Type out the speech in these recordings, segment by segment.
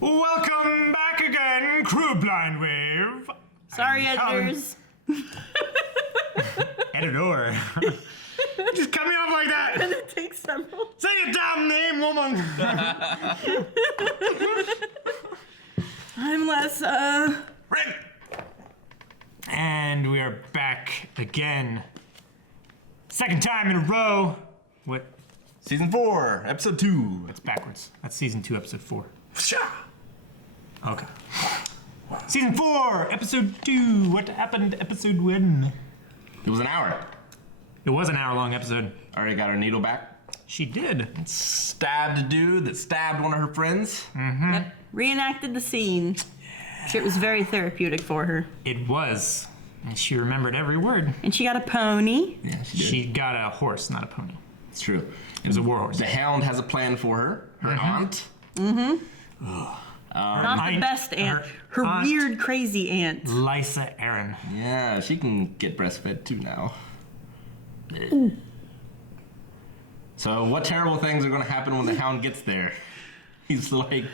Welcome back again, Crew Blind Wave. Sorry, editors. Editor. Just cut me off like that. It takes several. Say your damn name, woman. I'm Lessa. Rick. And we are back again. Second time in a row. What? Season 4, episode 2. That's backwards. That's season 2, episode 4. Sha. Okay. Season 4, episode 2. What happened episode 1? It was an hour. It was an hour-long episode. Already got her needle back. She did. Stabbed a dude that stabbed one of her friends. Mm-hmm. Yep. Reenacted the scene. It was very therapeutic for her. It was. And she remembered every word. And she got a pony. Yeah, she did. She got a horse, not a pony. It's true. It was a war horse. The Hound has a plan for her. Her aunt. Not the best aunt. Her aunt, weird, crazy aunt. Lessa Aaron. Yeah, she can get breastfed too now. So what terrible things are going to happen when the Hound gets there? He's like,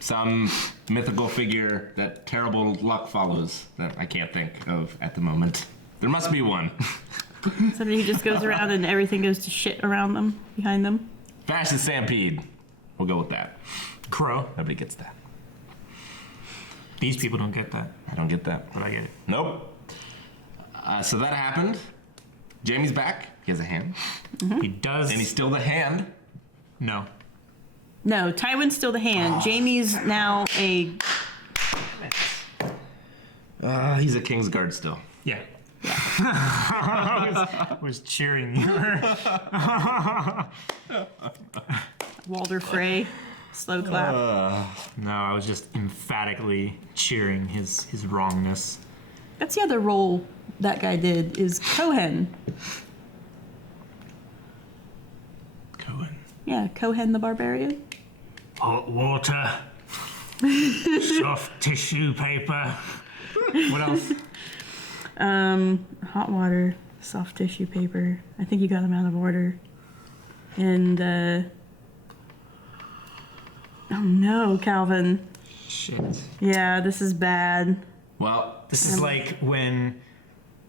some mythical figure that terrible luck follows that I can't think of at the moment. There must be one. Somebody who just goes around and everything goes to shit around them, behind them. Fascist Stampede. We'll go with that. Crow. Nobody gets that. These people don't get that, I don't get that. but I get it. Nope. So that happened. Jamie's back. He has a hand. He does. And he's still the hand. No. No, Tywin's still the hand. Jamie's now a... He's a Kingsguard still. Yeah. I was cheering you. Walder Frey. Slow clap. No, I was just emphatically cheering his wrongness. That's the other role that guy did, is Cohen. Cohen. Yeah, Cohen the Barbarian. Hot water. Soft tissue paper. What else? Hot water, soft tissue paper. I think you got them out of order. And, oh no, Calvin. Shit. Yeah, this is bad. Well, This is like when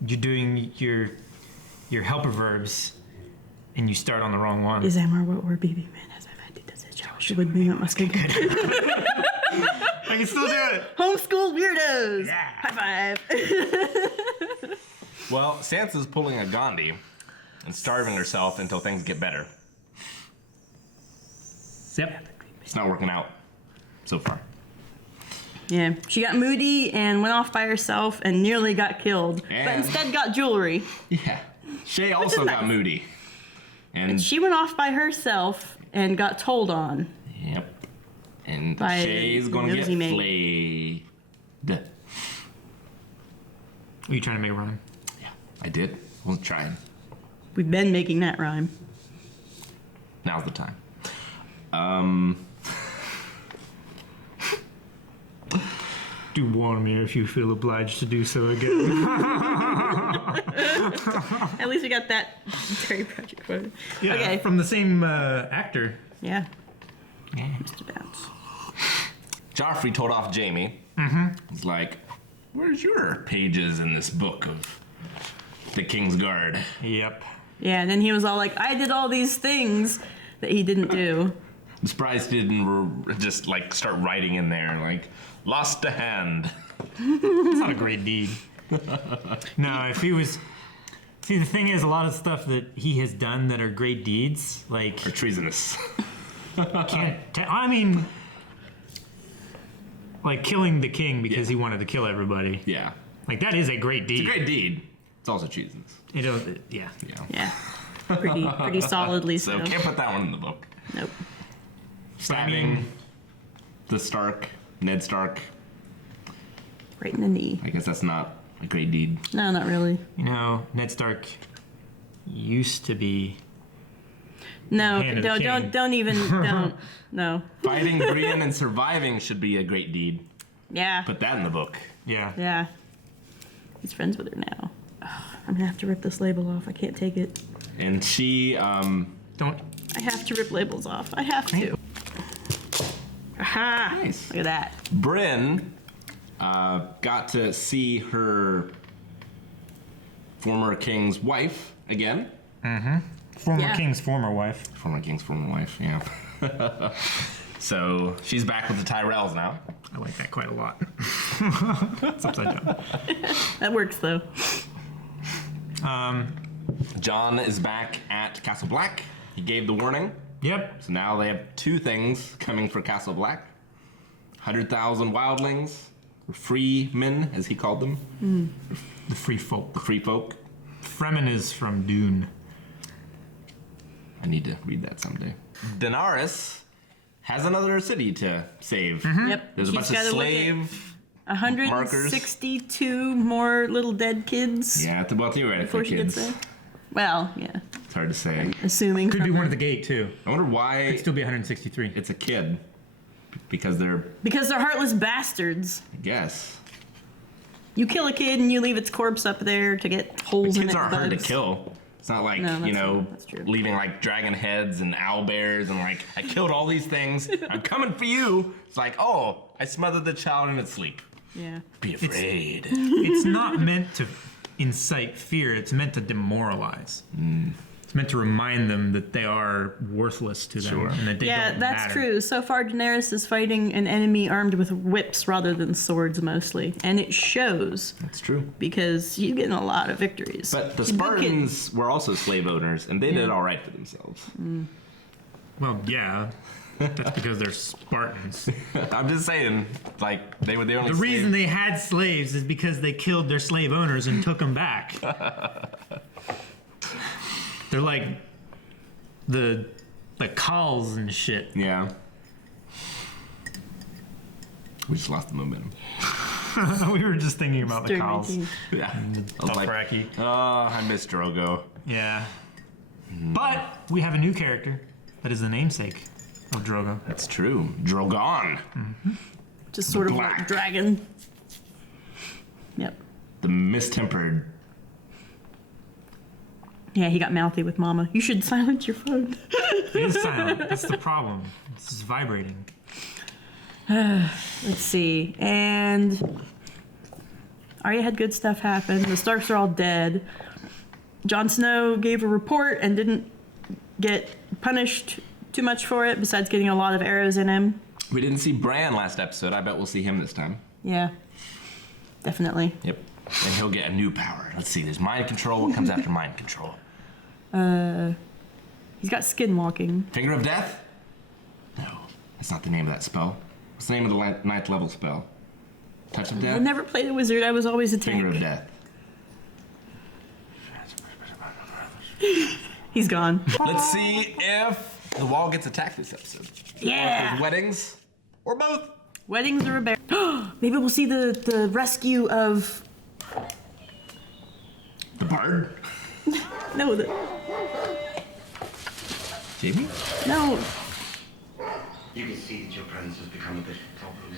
you're doing your helper verbs and you start on the wrong one. Is Amar what we're BB man as I've had to does it. She would be not must be good. I can still do it. Homeschool weirdos. Yeah. High five. well, Sansa's pulling a Gandhi and starving herself until things get better. Yep. It's not working out so far. Yeah, she got moody and went off by herself and nearly got killed, but And- instead got jewelry. Yeah. Shay also got nice. moody. And She went off by herself and got told on. yep. And By Shay's gonna get nosy mate. flayed. Are you trying to make a rhyme? Yeah, I did. I wasn't trying. We've been making that rhyme. Now's the time. Do warn me if you feel obliged to do so again. At least we got that Terry Pratchett quote. Yeah, Okay. from the same actor. Yeah, Yeah. Mr. Bounce. Joffrey told off Jamie. He's like, where's your pages in this book of the Kingsguard? Yep. Yeah, and then he was all like, I did all these things that he didn't do. I'm surprised he didn't just like start writing in there like, lost a hand. It's not a great deed. No, if he was... See, the thing is, a lot of stuff that he has done that are great deeds, like... Or treasonous. I mean... Like killing the king because he wanted to kill everybody. Yeah. Like, that is a great deed. It's a great deed. It's also treasonous. Yeah. Yeah. Yeah, pretty solidly So so. can't put that one in the book. Nope. Stabbing the Stark, Ned Stark. Right in the knee. I guess that's not a great deed. No, not really. You know, Ned Stark used to be... No, Hand of the don't king. even, don't. No. Fighting Brienne and surviving should be a great deed. Yeah. Put that in the book. Yeah. Yeah. He's friends with her now. Ugh, I'm gonna have to rip this label off. I can't take it. And she, Don't I have to rip labels off. I have to. Aha! Nice. Look at that. Bryn got to see her former king's wife again. Former Yeah. king's former wife. Former king's former wife, yeah. So she's back with the Tyrells now. I like that quite a lot. It's upside down. That works though. John is back at Castle Black. He gave the warning. Yep. So now they have two things coming for Castle Black. 100,000 wildlings, or free men, as he called them. The free folk. The free folk. Fremen is from Dune. I need to read that someday. Daenerys has another city to save. Yep. There's a She's bunch of gotta look at slave 162 more little dead kids. Yeah, well, theoretically, Before she kids. gets there. Well, yeah. It's hard to say. Assuming. Could be from one her- at the gate too. I wonder why Could still be 163. it's a kid. Because they're, Because they're heartless bastards. I guess. You kill a kid and you leave its corpse up there to get holes in it. Kids aren't hard to bugs. kill. It's not like, No, you that's true. leaving like dragon heads and owl bears and like, I killed all these things. I'm coming for you. It's like, oh, I smothered the child in its sleep. Yeah. Be afraid. It's not meant to incite fear. It's meant to demoralize. It's meant to remind them that they are worthless to them Sure. and that they Yeah, don't that's matter. true. So far, Daenerys is fighting an enemy armed with whips rather than swords mostly. And it shows That's true. because she's getting a lot of victories. But the She's a good kid. Spartans were also slave owners, and they did all right for themselves. Well, yeah. That's because they're Spartans. I'm just saying, like, they were the only The reason slave- they had slaves is because they killed their slave owners and took them back. They're like the Khals and shit. Yeah. We just lost the momentum. We were just thinking about the Stirred my Khals. teeth. Yeah. I was like, Dothraki. oh, I miss Drogo. Yeah. But we have a new character that is the namesake of Drogo. That's true. Drogon. Just sort of Black. like dragon. Yep. The mistempered. Yeah, he got mouthy with Mama. You should silence your phone. It is silent. That's the problem. It's just vibrating. Let's see. And Arya had good stuff happen. The Starks are all dead. Jon Snow gave a report and didn't get punished too much for it, besides getting a lot of arrows in him. We didn't see Bran last episode. I bet we'll see him this time. Yeah, definitely. Yep. And he'll get a new power. Let's see. There's mind control. What comes after mind control? He's got skinwalking. Finger of Death? No. That's not the name of that spell. What's the name of the ninth level spell? Touch of I Death? never played a wizard. I was always a Finger of tank. Death. He's gone. Let's see if the wall gets attacked this episode. Yeah. There's weddings, or both. Weddings are a bear. Maybe we'll see the rescue of The Bard? no Jamie? no. You can see that your presence has become a bit of a problem.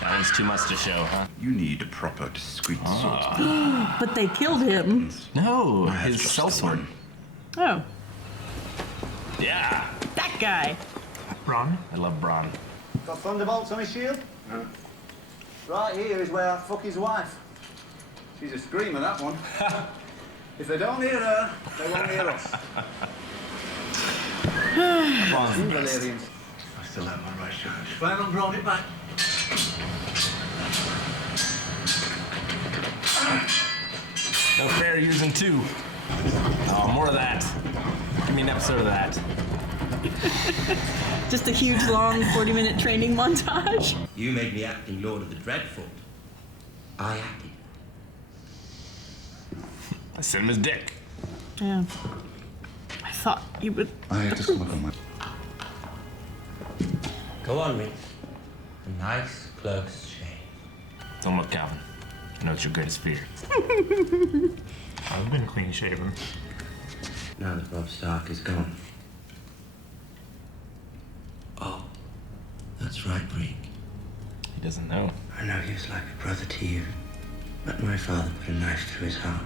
That one's too much to show, huh? You need a proper, discreet swordsman. But they killed him. No, I have his just sellsword. one. Oh, Yeah. that guy. Ron? I love Bronn. Got thunderbolts on his shield? Right here is where I fuck his wife. She's a screamer, that one. If they don't hear her, they won't hear us. You Valyrians. I still have my right hand. Plan on brought it back. No fair using two. Oh, more of that. Give me an episode of that. Just a huge, long 40-minute training montage. You made me acting Lord of the Dreadful. I acted. I sent him his dick. Yeah. I thought you would. I had to smuggle my... Go on, Rick. A nice, close shave. Don't look, Calvin. I know it's your greatest fear. I've been clean shaven. Now that Robb Stark is gone. Oh, that's right, Rick. He doesn't know. I know he was like a brother to you. But my father put a knife through his heart.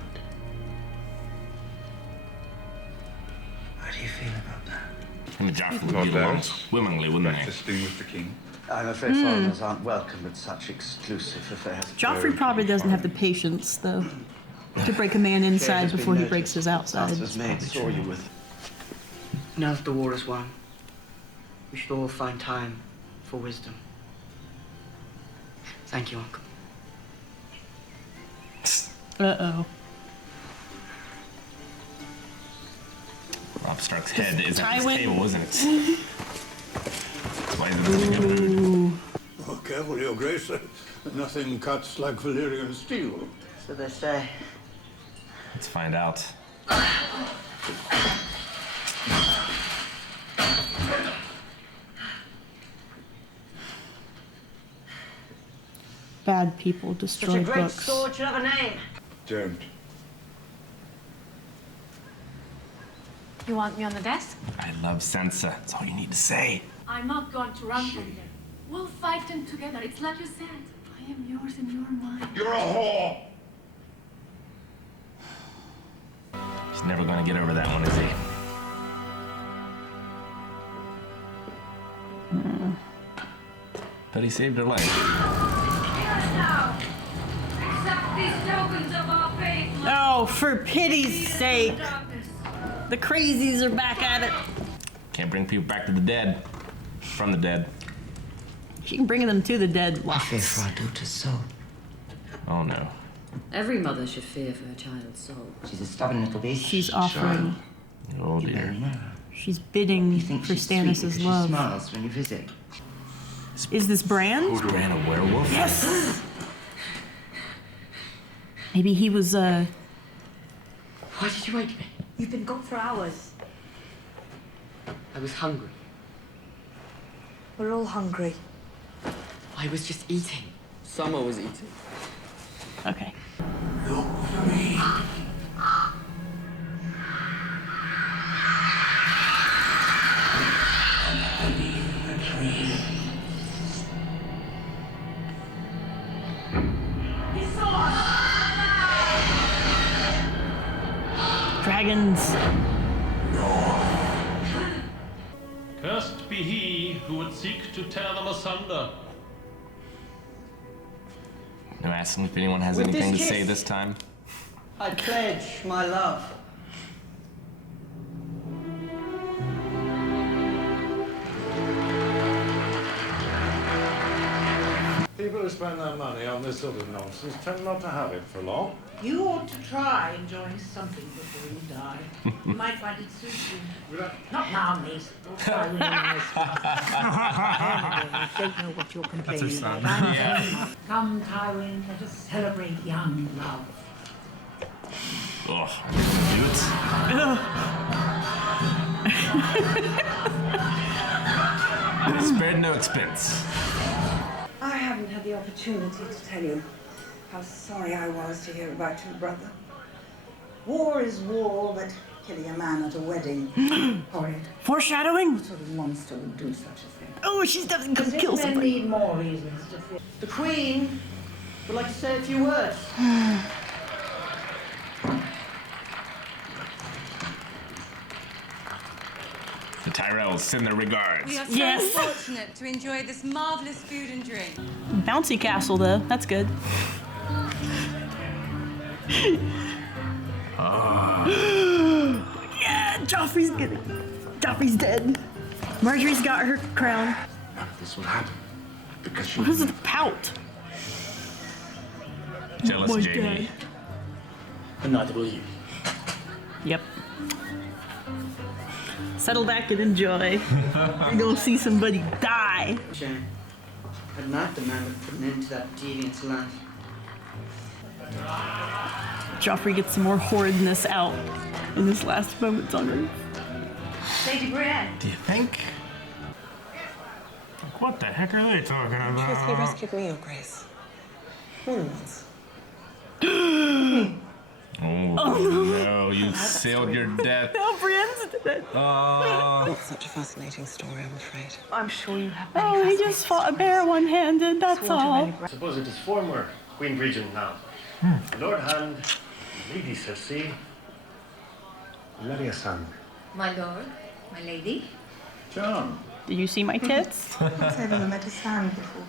How do you feel about that? And Joffrey would get along swimmingly, wouldn't they? Breakfasting with the king. I'm afraid foreigners aren't welcome at such exclusive affairs. Joffrey probably doesn't have the patience, though, to break a man inside before he breaks his outside. Arthur's maid saw you with. Now that the war is won, we should all find time for wisdom. Thank you, Uncle. Uh-oh. Robb Stark's head is at this Tywin. table, isn't it? That's why he's in the mood. Oh, careful, Your Grace. Nothing cuts like Valyrian steel. So they say. Let's find out. Bad people Such a destroy great books. sword should have a name. Don't. You want me on the desk? I love Sansa. That's all you need to say. I'm not going to run from them. We'll fight them together. It's like you said. I am yours and you're mine. You're a whore! He's never gonna get over that one, is he? But he saved her life. Now, accept these tokens of our faith. Oh, for pity's sake. The crazies are back at it. Can't bring people back to the dead. From the dead. She can bring them to the dead I fear lots. for our daughter's soul. Oh no. Every mother should fear for her child's soul. She's a stubborn little beast. She's offering. Oh You better dear. know her. She's bidding You think for she's sweet because Stannis' she love. smiles when you visit. Is this Bran? Is Bran a werewolf? Yes! Maybe he was, Why did you wake me? You've been gone for hours. I was hungry. We're all hungry. I was just eating. Summer was eating. Okay. Dragons. Cursed be he who would seek to tear them asunder. No asking if anyone has With anything to this say kiss. this time. I pledge my love. People who spend their money on this sort of nonsense tend not to have it for long. You ought to try enjoying something before you die. You might find it suits you. Not now, Mace. Don't try when you're nice. Anyway, I don't know what you're complaining about. Come, Tywin, let us celebrate young love. Oh, do it. Spared no expense. I haven't had the opportunity to tell you how sorry I was to hear about your brother. War is war, but killing a man at a wedding, horrid. Foreshadowing? What sort of monster would do such a thing? Oh, she's definitely As gonna if kill men somebody. need more reasons to fear. The Queen would like to say a few words. The Tyrells send their regards. We are so Yes. fortunate to enjoy this marvelous food and drink. Bouncy castle, though. That's good. Yeah, Joffrey's dead. Marjorie's got her crown. None of this will happen because she What is it? Pout. Jealous My Jamie. and neither will you. Yep. Settle back and enjoy. You're gonna see somebody die. Shame. I'd not the man that put an end to that deviant's life. Joffrey gets some more horridness out in his last moments on Earth. Lady Brienne. Do you think? Like, what the heck are they talking He about? rescued me, Your Grace. More than once. Oh, no, you sealed your death. No, Brienne's dead. Not such a fascinating story, I'm afraid. I'm sure you have. Oh, he just fought a bear one-handed, that's all. Suppose it is former Queen Regent now. Lord Hand, Lady Cersei, Lessa. My lord, my lady. John. Did you see my tits? I've never met a sand before.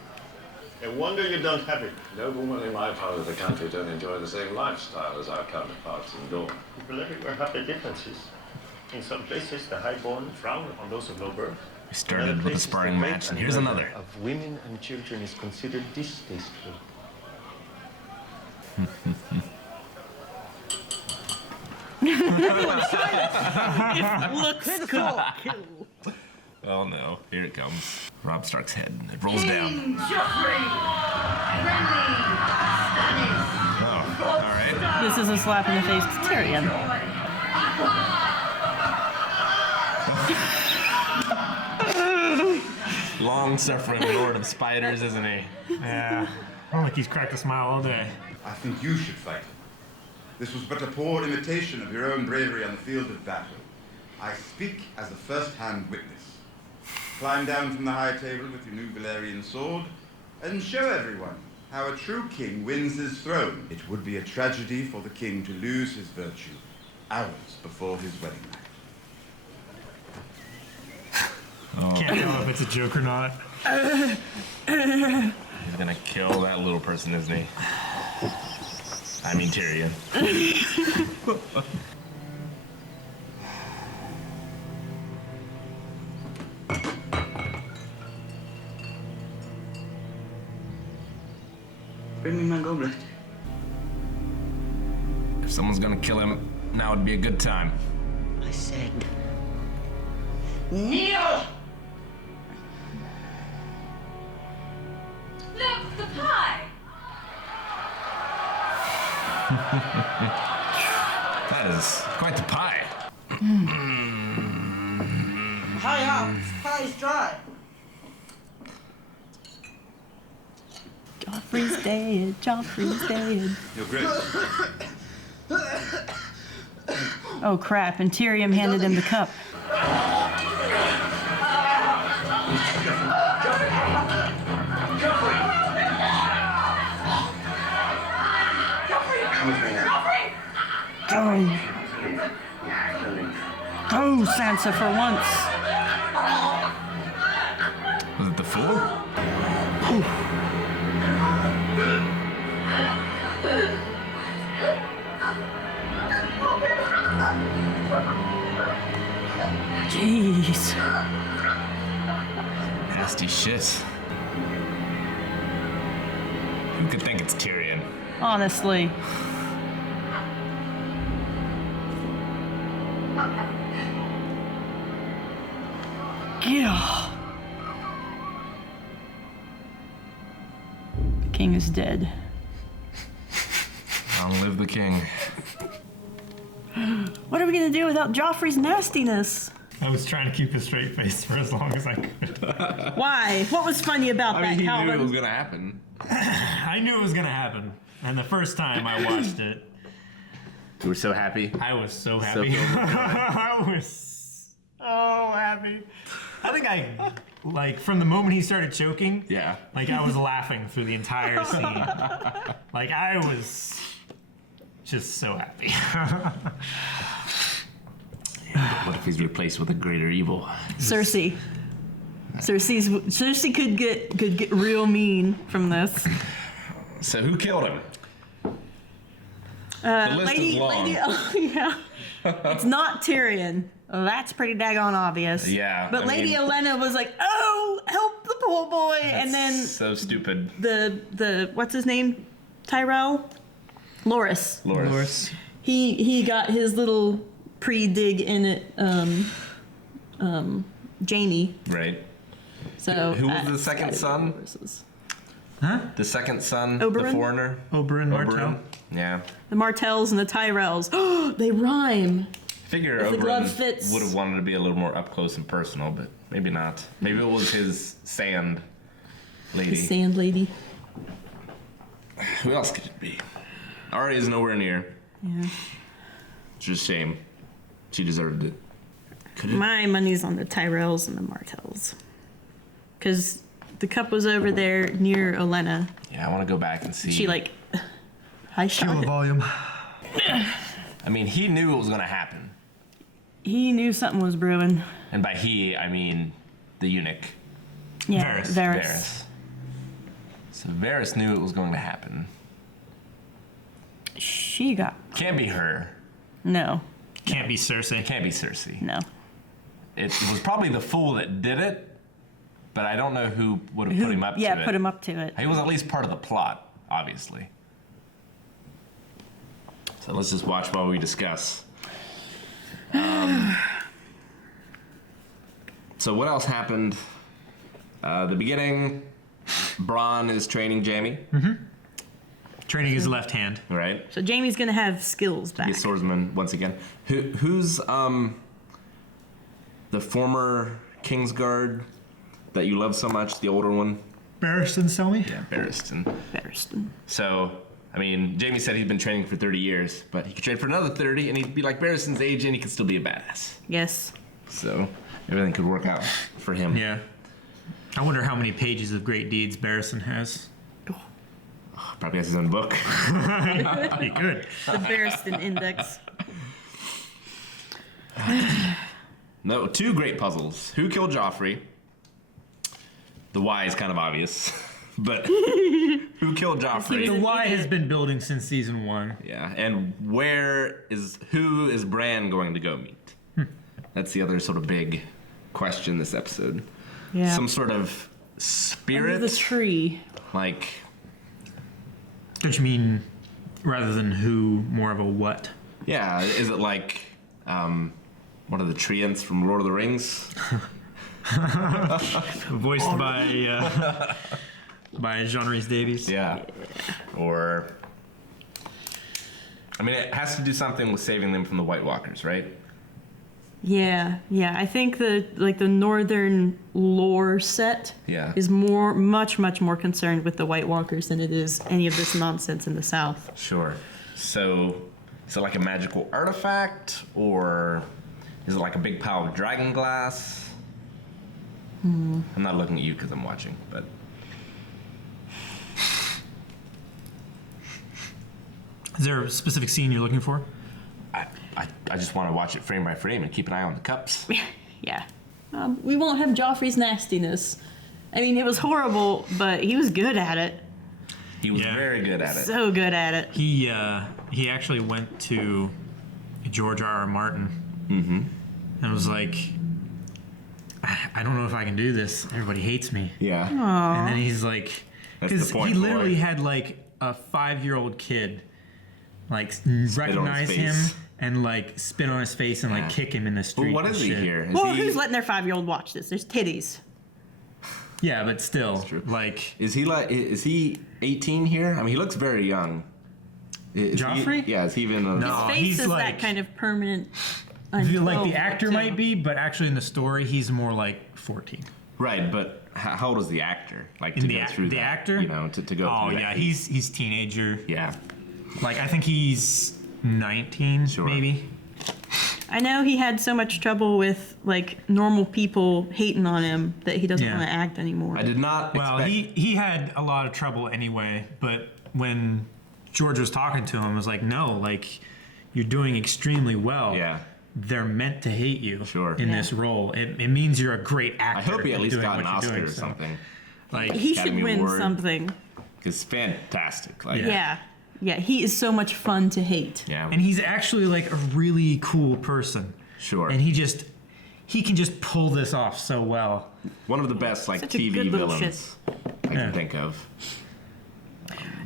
A wonder you don't have it. No woman in my part of the country don't enjoy the same lifestyle as our counterparts in Dawn. People everywhere have their differences. In some places, the highborn frown on those of low birth. We started with a sparring match, and here's another. Of women and children is considered distasteful. It looks cool. Oh no, here it comes. Robb Stark's head. It rolls down. Joffrey! Renly! Stannis! Oh, all right. This is a slap in the face to Tyrion. Long-suffering Lord of Spiders, isn't he? Yeah. I don't think he's cracked a smile all day. I think you should fight. This was but a poor imitation of your own bravery on the field of battle. I speak as a first-hand witness. Climb down from the high table with your new Valyrian sword and show everyone how a true king wins his throne. It would be a tragedy for the king to lose his virtue hours before his wedding night. Can't tell if it's a joke or not. He's gonna kill that little person, isn't he? I mean Tyrion. Bring me my goblet. If someone's gonna kill him, now would be a good time. I said, kneel! Look, the pie! That is quite the pie. Hurry up, pie's dry. Joffrey's dead. Joffrey's dead. Your Grace. Oh crap! And Tyrion handed him the cup. Oh. Oh, Sansa for once. Was it the fool? Jeez. Nasty shit. Who could think it's Tyrion? Honestly. Yeah. The king is dead. Long live the king. What are we gonna do without Joffrey's nastiness? I was trying to keep a straight face for as long as I could. Why? What was funny about I that, mean, he Calvin? knew it was gonna happen. I knew it was gonna happen. And the first time I watched it, You were so happy. I was so So happy. filled with joy. I was so happy. I think like, from the moment he started choking, Yeah. like, I was laughing through the entire scene. Like, I was just so happy. What if he's replaced with a greater evil? Cersei. Cersei could get real mean from this. So who killed him? The list is long. Oh, yeah. It's not Tyrion. That's pretty daggone obvious. Yeah, But I Lady mean- Olenna was like, "Oh, help the poor boy!" And then So stupid. the what's his name? Tyrell? Loras. Loras. He got his little pre-dig in it. Jamie. Right. So Who was the that's second gotta be son? Loras's. The second son, the Oberyn? foreigner. Oberyn Martell. Yeah. The Martells and the Tyrells. Oh, they rhyme. Figure If the glove fits. Oberyn would have wanted to be a little more up close and personal, but maybe not. Maybe it was his sand lady. The Sand Lady. Who else could it be? Arya's nowhere near. Yeah. It's just a shame. She deserved it. Could it? My money's on the Tyrells and the Martells. Because the cup was over there near Olenna. Yeah, I want to go back and see. She like High shot. volume. I mean, he knew it was going to happen. He knew something was brewing. And by he, I mean the eunuch. Yeah, Varys. Varys. So Varys knew it was going to happen. She got... Can't be her. No. Can't be Cersei. Can't be Cersei. No. It was probably the fool that did it, but I don't know who would have put him up to it. Yeah, put him up to it. He was at least part of the plot, obviously. So let's just watch while we discuss. So what else happened? The beginning, Bronn is training Jaime. Training his left hand. Right. So Jaime's gonna have skills back. Be a swordsman once again. Who's the former Kingsguard that you love so much, the older one? Barristan Selmy? Yeah, Barristan. Barristan. So, I mean, Jaime said he's been training for 30 years, but he could train for another 30, and he'd be like Barristan's age, and he could still be a badass. Yes. So, everything could work out for him. Yeah. I wonder how many pages of great deeds Barristan has. Probably has his own book. He could. The Barristan Index. No, 2 great puzzles. Who killed Joffrey? The why is kind of obvious. But who killed Joffrey? The why has been building since season 1. Yeah, and who is Bran going to go meet? That's the other sort of big question this episode. Yeah. Some sort of spirit. Under the tree. Like, Don't you mean rather than who, more of a what? yeah, is it like one of the treants from Lord of the Rings? Voiced by Jean Rhys Davies. Yeah. Or, I mean, it has to do something with saving them from the White Walkers, right? Yeah. I think the northern lore set Yeah. is much more concerned with the White Walkers than it is any of this nonsense in the South. Sure. So, is it like a magical artifact, or is it like a big pile of dragon glass? I'm not looking at you because I'm watching, but Is there a specific scene you're looking for? I just want to watch it frame by frame and keep an eye on the cups. Yeah. We won't have Joffrey's nastiness. I mean, it was horrible, but he was good at it. He was very good at it. So good at it. He actually went to George R.R. Martin and was like, I don't know if I can do this. Everybody hates me. Yeah. Aww. And then he's like, That's the because point, he literally boy. had like a 5-year-old kid like recognize him face. and like spit on his face and like kick him in the street. Well, what is and he shit. here? Is Well, he, who's letting their 5-year-old watch this? There's titties. Yeah, but still, like, is he 18 here? I mean, he looks very young. Is Joffrey? He, yeah, is he even a... No. His face he's is like- that kind of permanent. like the 12 actor too. might be, but actually in the story he's more like 14. Right, but how old is the actor? Like In to the go ac- through the that, actor? You know, to go Oh through yeah, that. he's teenager. Yeah. Like I think he's 19, maybe. I know he had so much trouble with like normal people hating on him that he doesn't Yeah. want to act anymore. I did not Well, expect... he had a lot of trouble anyway, but when George was talking to him, it was like, no, like you're doing extremely well. Yeah. They're meant to hate you in Yeah. this role. It means you're a great actor. I hope he at at least doing got an what you're Oscar doing, or so. something. Like He should Academy win Award. something. It's fantastic. Like, Yeah. He is so much fun to hate. Yeah. And he's actually like a really cool person. Sure. And he can just pull this off so well. One of the best like Such a TV good little villains I can think of.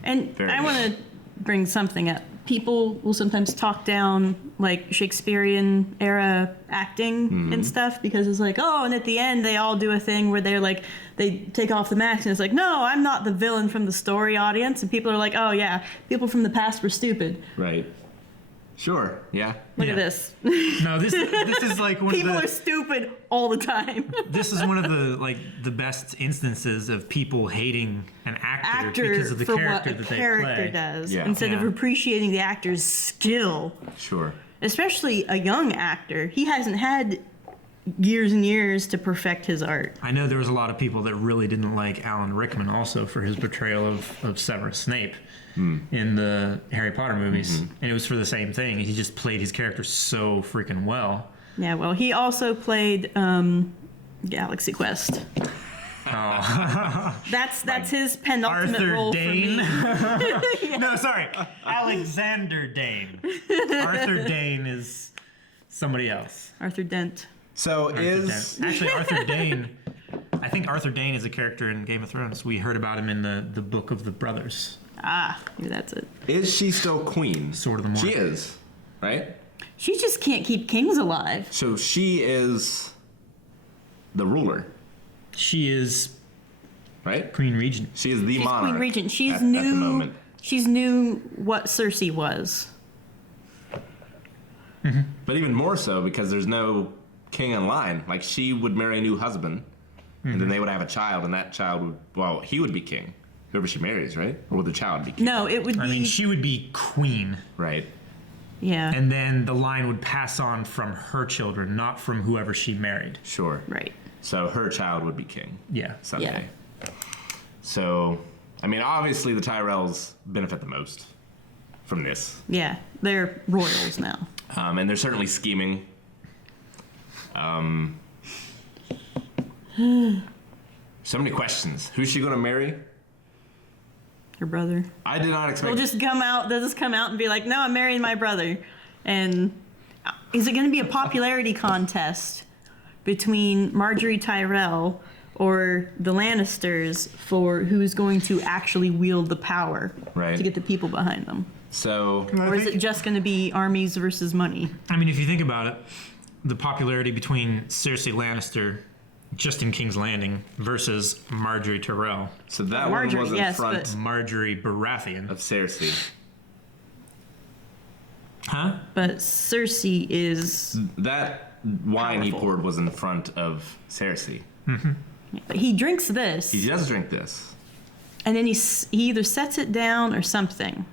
And Very I good. want to bring something up. People will sometimes talk down like Shakespearean era acting Mm-hmm. and stuff because it's like, oh, and at the end they all do a thing where they're like, they take off the mask and it's like, no, I'm not the villain from the story audience. And people are like, oh yeah, people from the past were stupid. Right. Sure. Yeah. Look at this. No, this is like one People of are the stupid all the time. this is one of the best instances of people hating an actor because of the for character what a that they character play. does Yeah. instead of Yeah. appreciating the actor's skill. Sure. Especially a young actor. He hasn't had years and years to perfect his art. I know there was a lot of people that really didn't like Alan Rickman also for his portrayal of Severus Snape in the Harry Potter movies. And it was for the same thing. He just played his character so freaking well. Yeah, well, he also played Galaxy Quest. Oh. That's his penultimate Arthur role Dane? for me. No, sorry. Alexander Dane. Arthur Dane is somebody else. Arthur Dent. So Actually, Arthur Dane, I think Arthur Dane is a character in Game of Thrones. We heard about him in the Book of the Brothers. Ah, maybe that's it. Is she still queen? Sword of the Morning. She is, right? She just can't keep kings alive. So she is the ruler. She is right? Queen Regent. She is the She's monarch. Queen Regent. She's at the knew. moment. She's knew what Cersei was. But even more so because there's no king in line. Like she would marry a new husband, and then they would have a child, and that child would, well, he would be king. Whoever she marries, right? Or would the child be king? No, it would be. I mean, she would be queen. Right. Yeah. And then the line would pass on from her children, not from whoever she married. Sure. Right. So her child would be king. Yeah. Someday. Yeah. So, I mean, obviously the Tyrells benefit the most from this. Yeah, they're royals now. And they're certainly scheming. So many questions. Who's she going to marry? Her brother. I did not expect. They'll just come out and be like, "No, I'm marrying my brother." And is it going to be a popularity contest between Marjorie Tyrell or the Lannisters for who's going to actually wield the power to get the people behind them? So, or is it just going to be armies versus money? I mean, if you think about it, the popularity between Cersei Lannister, just in King's Landing, versus Marjorie Tyrell. So that one was in front. Marjorie Baratheon of Cersei. Huh? But Cersei is that wine he poured was in front of Cersei. But he drinks this. He does drink this, and then he either sets it down or something.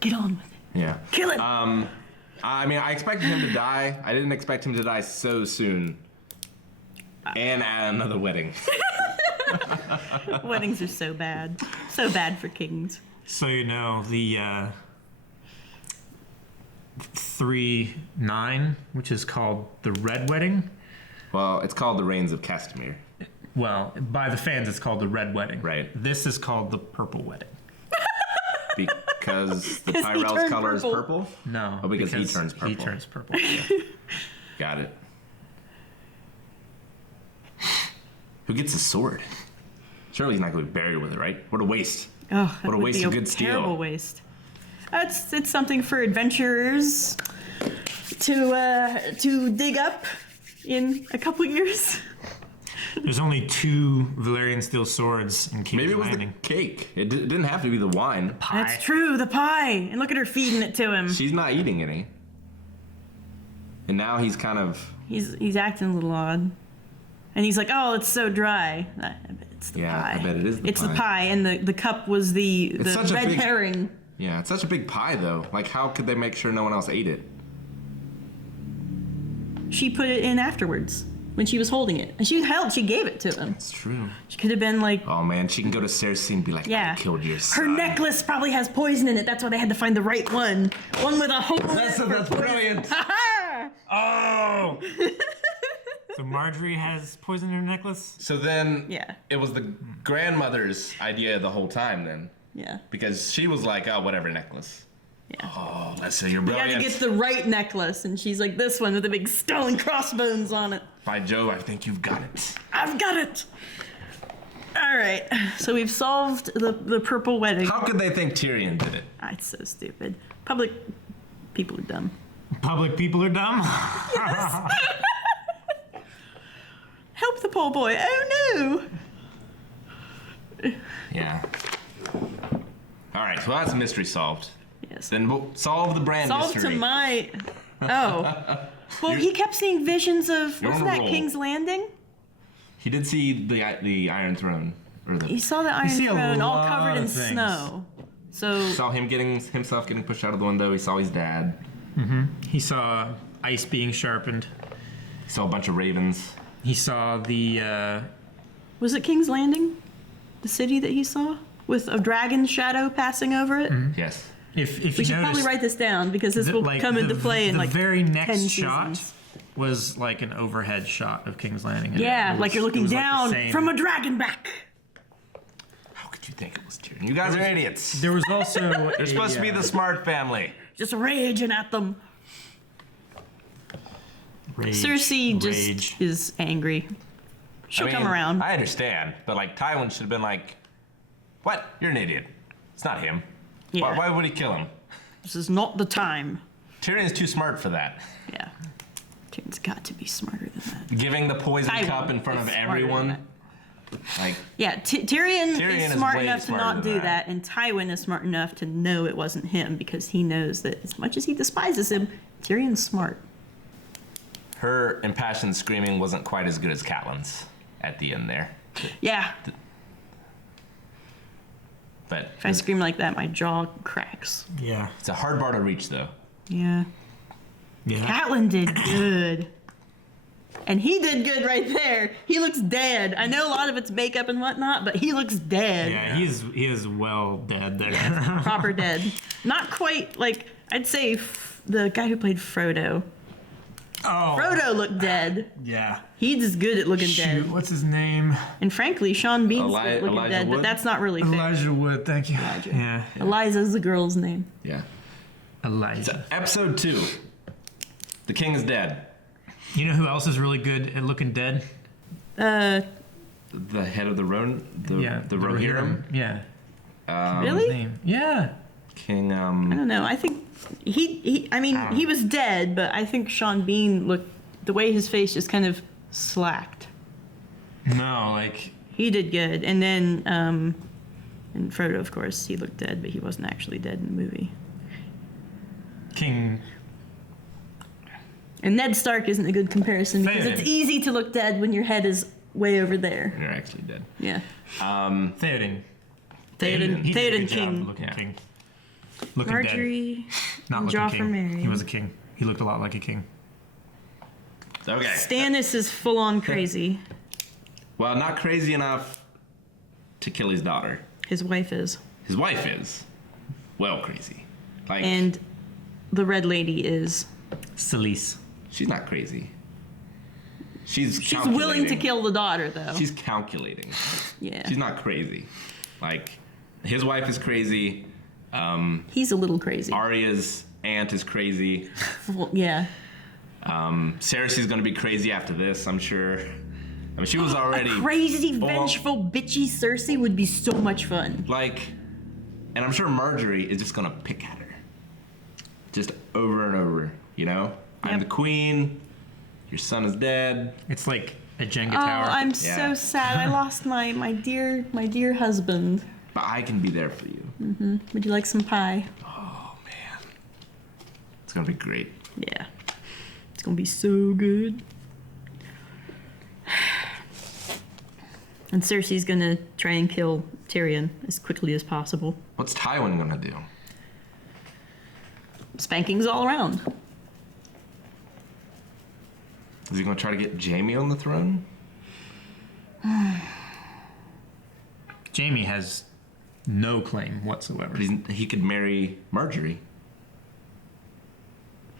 Get on with it. Yeah. Kill it. I mean, I expected him to die. I didn't expect him to die so soon. And at another wedding. Weddings are so bad. So bad for kings. So you know, the 3-9, which is called the Red Wedding. Well, it's called the Reigns of Castamere. Well, by the fans, it's called the Red Wedding. Right. This is called the Purple Wedding. Because the Tyrell's color is purple? No. Oh, because he turns purple. He turns purple. Yeah. Got it. Who gets the sword? Surely he's not going to be buried with it, right? What a waste. Oh, what a waste of good steel. Terrible waste. It's something for adventurers to dig up in a couple years. There's only 2 Valyrian steel swords in King's Maybe it was Landing. the cake. It didn't have to be the wine. The pie. That's true, the pie. And look at her feeding it to him. She's not eating any. And now he's kind of... He's acting a little odd. And he's like, "Oh, it's so dry." I bet it's the pie. I bet it is the pie. It's the pie, and the cup was the red herring. Yeah, it's such a big pie, though. Like, how could they make sure no one else ate it? She put it in afterwards when she was holding it, and she gave it to him. It's true. She could have been like, oh man, she can go to Cersei and be like, yeah, I killed your son. Her necklace probably has poison in it. That's why they had to find the right one with a hole in it. That's brilliant. Oh! So Marjorie has poison in her necklace? So then, yeah, it was the grandmother's idea the whole time then. Yeah. Because she was like, oh, whatever necklace. Yeah. Oh, Lessa, you're You brilliant. gotta get the right necklace, and she's like, this one with the big skull and crossbones on it. By Jove, I think you've got it. I've got it. All right, so we've solved the purple wedding. How could they think Tyrion did it? It's so stupid. Public people are dumb. Public people are dumb? Yes. Help the poor boy. Oh no. Yeah. All right, well, that's a mystery solved. Yes. Then we'll solve the brand Solved mystery. to my... Oh. Well, he kept seeing visions of... You're Wasn't on a that roll. King's Landing? He did see the Iron Throne. Or He saw the Iron see a Throne all lot covered in of things. snow. So... Saw him himself getting pushed out of the window. He saw his dad. He saw ice being sharpened. He saw a bunch of ravens. He saw the... Was it King's Landing? The city that he saw? With a dragon shadow passing over it? Yes. If We you should probably noticed, write this down because this will come into play in the like very 10 next shot seasons. was like an overhead shot of King's Landing. And Yeah, it was- like you're it looking was like the down same. from a dragon back. How could you think it was Tyrion? You guys are idiots. There was also They're supposed to be the smart family. Just raging at them. Cersei just is angry. She'll come around. I understand, but like Tywin should have been like, "What? You're an idiot. It's not him. Yeah. Why would he kill him? This is not the time." Tyrion's too smart for that. Yeah. Tyrion's got to be smarter than that. Giving the poison Tywin cup in front of is smarter everyone. than Like, Yeah, Tyrion Tyrion is is smart way enough to smarter not than do that. that, and Tywin is smart enough to know it wasn't him because he knows that as much as he despises him, Tyrion's smart. her impassioned screaming wasn't quite as good as Catelyn's at the end there. Yeah. But If I scream like that, my jaw cracks. Yeah. it's a hard bar to reach, though. Yeah. Yeah. Catelyn did good. And he did good right there. He looks dead. I know a lot of it's makeup and whatnot, but he looks dead. Yeah, he is well dead there. Proper dead. Not quite like, I'd say the guy who played Frodo. Oh. Frodo looked dead. Yeah. He's as good at looking dead. What's his name? And frankly, Sean Bean's good at looking Elijah dead, Wood? but that's not really fair. Elijah Wood, thank you. Yeah. Eliza's the girl's name. Yeah. Elijah. Episode 2. The king is dead. You know who else is really good at looking dead? The head of the the Rohirrim. Yeah. Really? His name. Yeah. King. I don't know. I think he was dead, but I think Sean Bean looked, the way his face just kind of slacked. No, like He did good. And then, and Frodo, of course, he looked dead, but he wasn't actually dead in the movie. King. And Ned Stark isn't a good comparison because Theoden. it's easy to look dead when your head is way over there. You're actually dead. Yeah. Theoden. Theoden He did a good job King. looking king. Looking Marjorie dead. Not and looking Joffrey king. married. He was a king. He looked a lot like a king. Okay. Stannis is full on crazy. Well, not crazy enough to kill his daughter. His wife is. His wife is. Well, crazy. Like, And the Red Lady is. Selyse. she's not crazy. She's She's willing to calculating. kill the daughter, though. She's calculating. Yeah. She's not crazy. Like, his wife is crazy. He's a little crazy. Arya's aunt is crazy. Well, yeah. Cersei's gonna be crazy after this, I'm sure. I mean, she was already Crazy, full- vengeful, bitchy Cersei would be so much fun. like, and I'm sure Marjorie is just gonna pick at her, just over and over. You know, I'm Yep. the queen. Your son is dead. It's like a Jenga Oh, tower. I'm Yeah. so sad. I lost my dear husband. But I can be there for you. Would you like some pie? Oh man, it's gonna be great. Yeah. It's gonna be so good. And Cersei's gonna try and kill Tyrion as quickly as possible. What's Tywin gonna do? Spankings all around. Is he gonna try to get Jaime on the throne? Jaime has no claim whatsoever. He could marry Marjorie.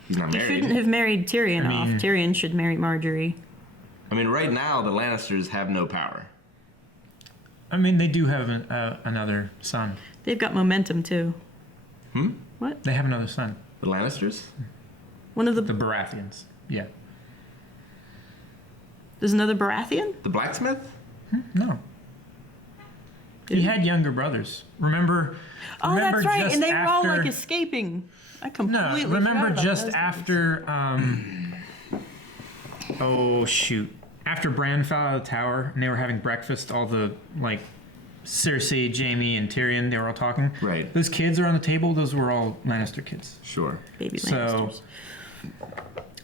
He's not He married. shouldn't have married Tyrion I mean- off. Tyrion should marry Marjorie. I mean, right now the Lannisters have no power. I mean, they do have another son. They've got momentum too. What? They have another son. The Lannisters? One of The the Baratheons. Yeah. there's another Baratheon? The blacksmith? No. He had younger brothers. Remember? Oh, that's right. just And they were all like after- escaping. I completely No, remember forgot about just those after, oh shoot. After Bran fell out of the tower and they were having breakfast, all the, like, Cersei, Jaime, and Tyrion, they were all talking. Right. Those kids are on the table, those were all Lannister kids. Sure. Baby So,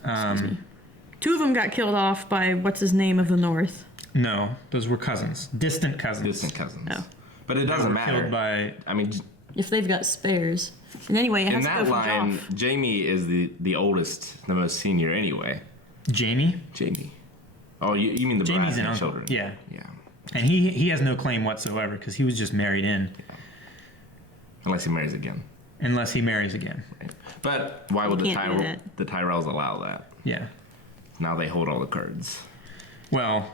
Lannisters. Two of them got killed off by what's his name of the North. no, those were cousins. Distant cousins. Distant cousins. Oh. But it That doesn't were matter. killed by, I mean, If they've got spares. And anyway, it In has to go that from line, Joff. Jamie is the oldest, the most senior anyway. Jamie? Jamie. Oh, you mean the Jamie's an Baratheon uncle. children? Yeah. Yeah. And he has no claim whatsoever because he was just married in. Unless he marries again. Unless he marries again. Right. But why would the can't do that. Tyrells allow that? Yeah. Now they hold all the cards. Well,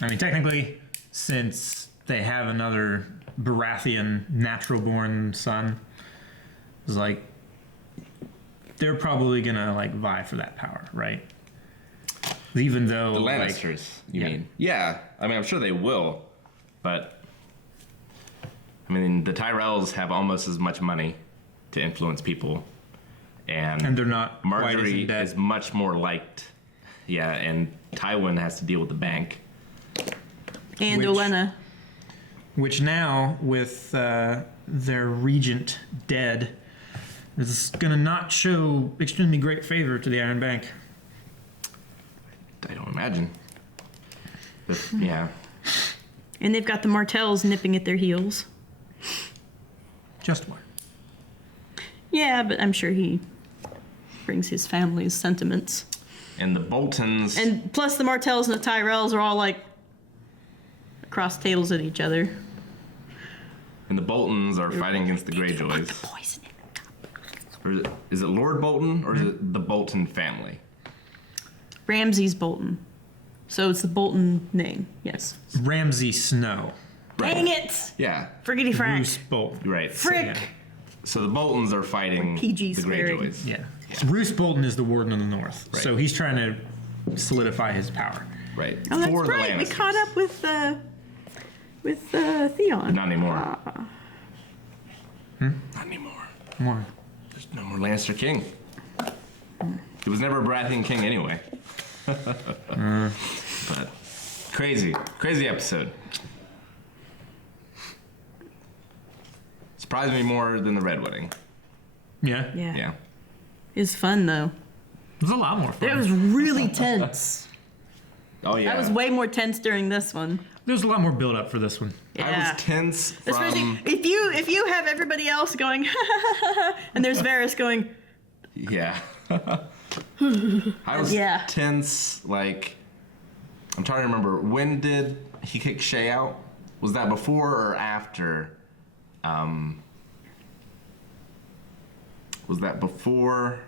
I mean, technically, since they have another Baratheon natural-born son, it's like they're probably gonna like vie for that power, right? Even though The Lannisters, you mean? Yeah, I mean, I'm sure they will, but I mean, the Tyrells have almost as much money to influence people, and they're not quite as Marjorie in debt. is much more liked. Yeah, and Tywin has to deal with the bank. And Which- Olenna. Which now, with their regent dead, is gonna not show extremely great favor to the Iron Bank. I don't imagine. But, yeah. And they've got the Martells nipping at their heels. Just one. Yeah, but I'm sure he brings his family's sentiments. And the Boltons. And plus the Martells and the Tyrells are all like across tables at each other. And the Boltons are fighting against the Greyjoys. Or is it Lord Bolton or is it the Bolton family? Ramsay's Bolton. So it's the Bolton name, yes. Ramsay Snow. Dang it! Yeah. Friggity frack. Roose Bolton. Right. Frick! So the Boltons are fighting PG the swearing. Greyjoys. Yeah. Roose Bolton is the warden of the North, Right. so he's trying to solidify his power. Right. Oh, that's For the right. We Lannisters. caught up with Theon. Not anymore. Hmm? Not anymore. More. There's no more Lannister king. He was never a Baratheon king anyway. But crazy episode. Surprised me more than the Red Wedding. Yeah. Yeah. Yeah. It's fun though. It was a lot more fun. It was really tense. Oh yeah. I was way more tense during this one. There was a lot more build up for this one. Yeah. I was tense Especially from. if you have everybody else going and there's Varys going Yeah. I was Yeah. tense. Like, I'm trying to remember, when did he kick Shay out? Was that before or after? Was that before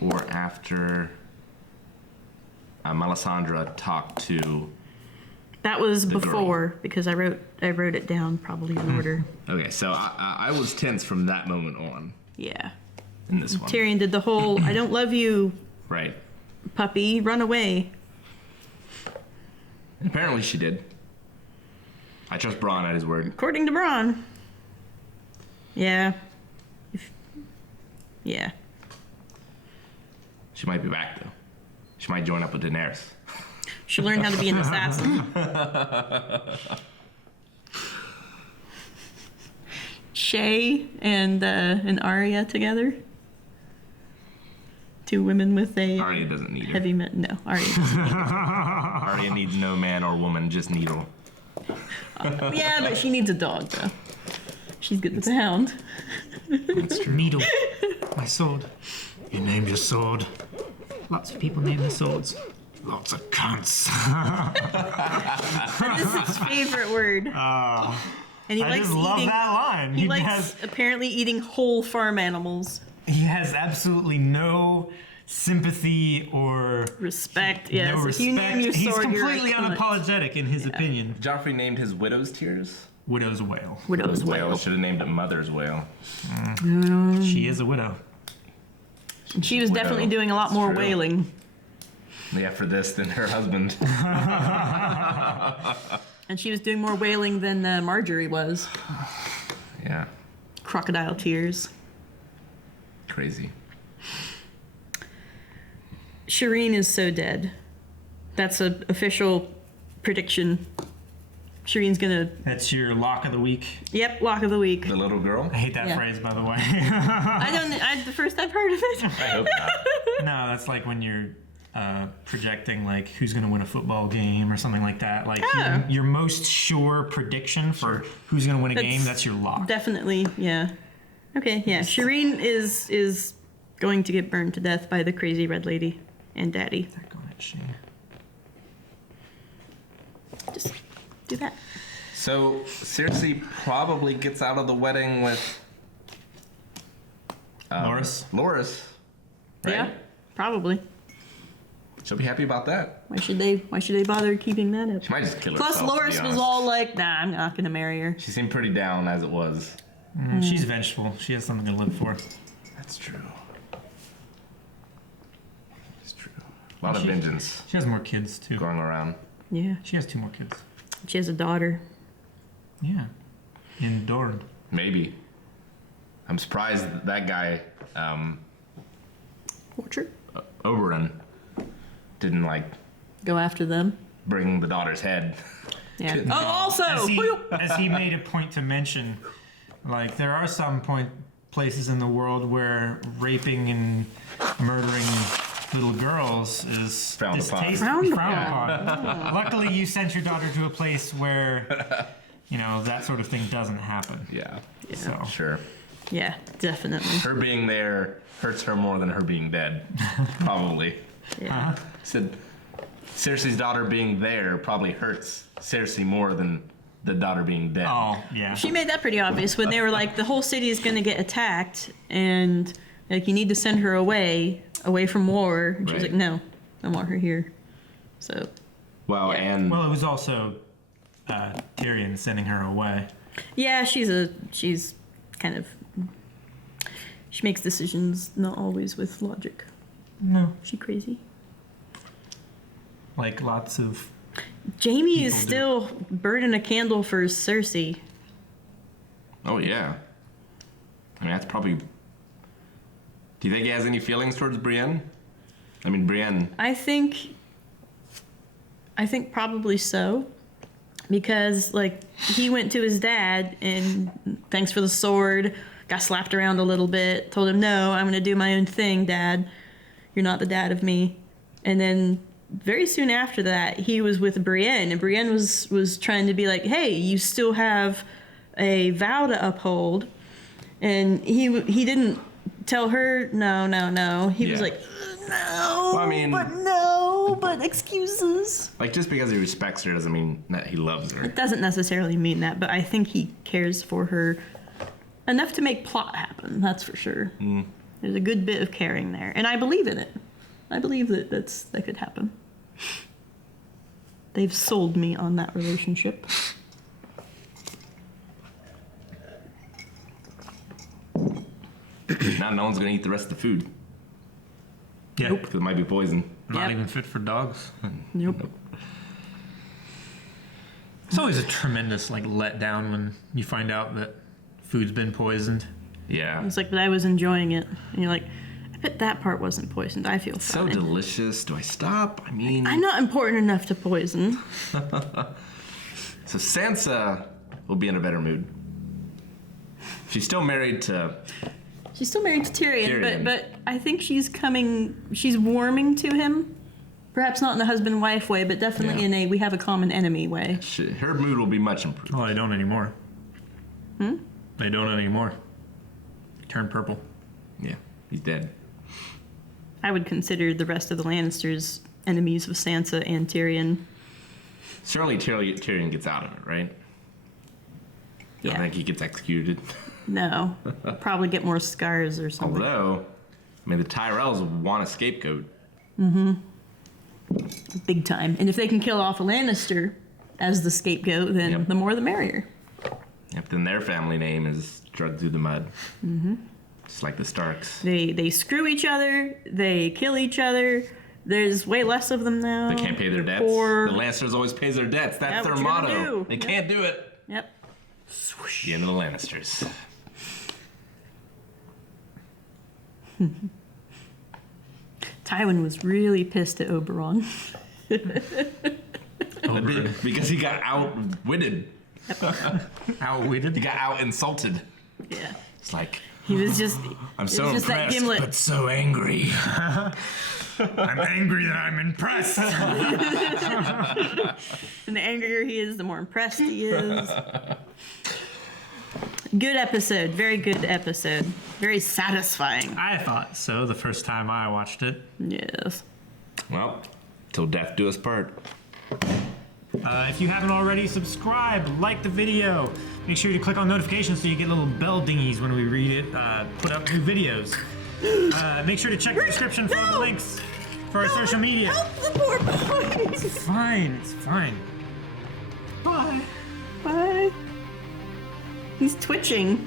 or after Melisandre talked to? that was The before because I wrote it down probably in order. Okay, so I was tense from that moment on Yeah. in this one. Tyrion did the whole I don't love you, Right. puppy, run away. And apparently she did. I trust Bronn at his word. According to Bronn. Yeah. Yeah. She might be back though. She might join up with Daenerys. She'll learn how to be an assassin. Shay and Arya together. Two women with a Arya doesn't need her. heavy No, Arya doesn't. Arya needs no man or woman, just Needle. Yeah, but she needs a dog though. She's good with the hound. That's true. Needle. My sword. You named your sword. Lots of people name their swords. Lots of cunts. This is his favorite word. And he I likes just love eating. that line. He likes apparently eating whole farm animals. He has absolutely no sympathy or Respect. Yes. no If respect. you name your He's sword, you're a completely cunt. unapologetic in his opinion. Joffrey named his widow's tears? Widow's wail. Widow's wail. Should have named it Mother's Wail. She is a widow. And she was definitely doing a lot more true. wailing. Yeah, for this than her husband. And she was doing more wailing than Marjorie was. Yeah, Crocodile tears. crazy. Shireen is so dead. That's an official prediction. Shireen's gonna. That's your lock of the week. Yep, lock of the week. The little girl? I hate that Yeah. phrase, by the way. The first I've heard of it. I hope not. No, that's like when you're projecting like who's going to win a football game or something like that. Like Oh. your most sure prediction for who's going to win a game, that's your lock. Definitely, yeah. Okay, yeah. Shireen is going to get burned to death by the crazy red lady and Daddy. They're going to she. Just do that. So Cersei probably gets out of the wedding with Loras, right? Yeah, probably. She'll be happy about that. Why should they bother keeping that up? She might just kill Plus, herself. Loras was all like, "Nah, I'm not gonna marry her." She seemed pretty down as it was. She's vengeful. She has something to live for. That's true. It's true. A lot of vengeance. She has more kids too. Going around. Yeah. She has 2 more kids. She has a daughter. Yeah. In Dorne. Maybe. I'm surprised that guy, Orchard? Oberyn, didn't like go after them. Bring the daughter's head. Yeah. Oh, also, as he made a point to mention, like there are some places in the world where raping and murdering little girls is frowned upon. Frowned upon. Luckily, you sent your daughter to a place where, that sort of thing doesn't happen. Yeah. So Sure. Yeah, definitely. Her being there hurts her more than her being dead. Probably. Yeah. Said Cersei's daughter being there probably hurts Cersei more than the daughter being dead. Oh, yeah. She made that pretty obvious when they were like, the whole city is going to get attacked, and like you need to send her away from war. And she was Right. like, no, I want her here. So. Well, and it was also Tyrion sending her away. Yeah, she's kind of. She makes decisions not always with logic. No. She crazy. Like lots of. Jamie is people do. still burning a candle for Cersei. Oh yeah. I mean, that's probably. Do you think he has any feelings towards Brienne? I mean, Brienne. I think probably so. Because, like, he went to his dad and thanks for the sword, got slapped around a little bit, told him, no, I'm going to do my own thing, Dad. You're not the dad of me. And then very soon after that, he was with Brienne, and Brienne was trying to be like, hey, you still have a vow to uphold. And he didn't tell her, no. He was like, no, Well, I mean, but excuses. like just because he respects her doesn't mean that he loves her. It doesn't necessarily mean that, but I think he cares for her enough to make plot happen, that's for sure. There's a good bit of caring there, and I believe in it. I believe that could happen. They've sold me on that relationship. Now no one's gonna eat the rest of the food. Yeah. Because it might be poison. Not even fit for dogs. Nope. It's always a tremendous letdown when you find out that food's been poisoned. Yeah. It's like, but I was enjoying it, and you're like, I bet that part wasn't poisoned. I feel So fine. delicious. Do I stop? I mean, I'm not important enough to poison. So Sansa will be in a better mood. She's still married to. She's still married to Tyrion, Tyrion. but I think she's warming to him. Perhaps not in a husband-wife way, but definitely in a we have a common enemy way. Her mood will be much improved. Oh, they don't anymore. They don't anymore. Turn purple. Yeah, he's dead. I would consider the rest of the Lannisters enemies of Sansa and Tyrion. Surely Tyrion gets out of it, right? You don't think he gets executed? No. Probably get more scars or something. Although, I mean, the Tyrells want a scapegoat. Big time. And if they can kill off a Lannister as the scapegoat, then the more the merrier. Yep, then their family name is dragged through the mud. Just like the Starks. They screw each other. They kill each other. There's way less of them now. They can't pay their They're debts. poor. The Lannisters always pays their debts. That's Yeah, their what you gonna motto. do? They can't do it. Yep. The end of the Lannisters. Tywin was really pissed at Oberon. Because he got outwitted. Outwitted? He got out-insulted. Yeah. It's like, He was just. I'm it so was just that impressed, Gimlet. but so angry. I'm angry that I'm impressed. And the angrier he is, the more impressed he is. Good episode. Very good episode. Very satisfying. I thought so the first time I watched it. Yes. Well, till death do us part. If you haven't already, subscribe, like the video. Make sure you click on notifications so you get little bell dingies when we read it, put up new videos. Make sure to check the description for all the links for our social media. Help the poor boy. It's fine. It's fine. Bye. Bye. He's twitching.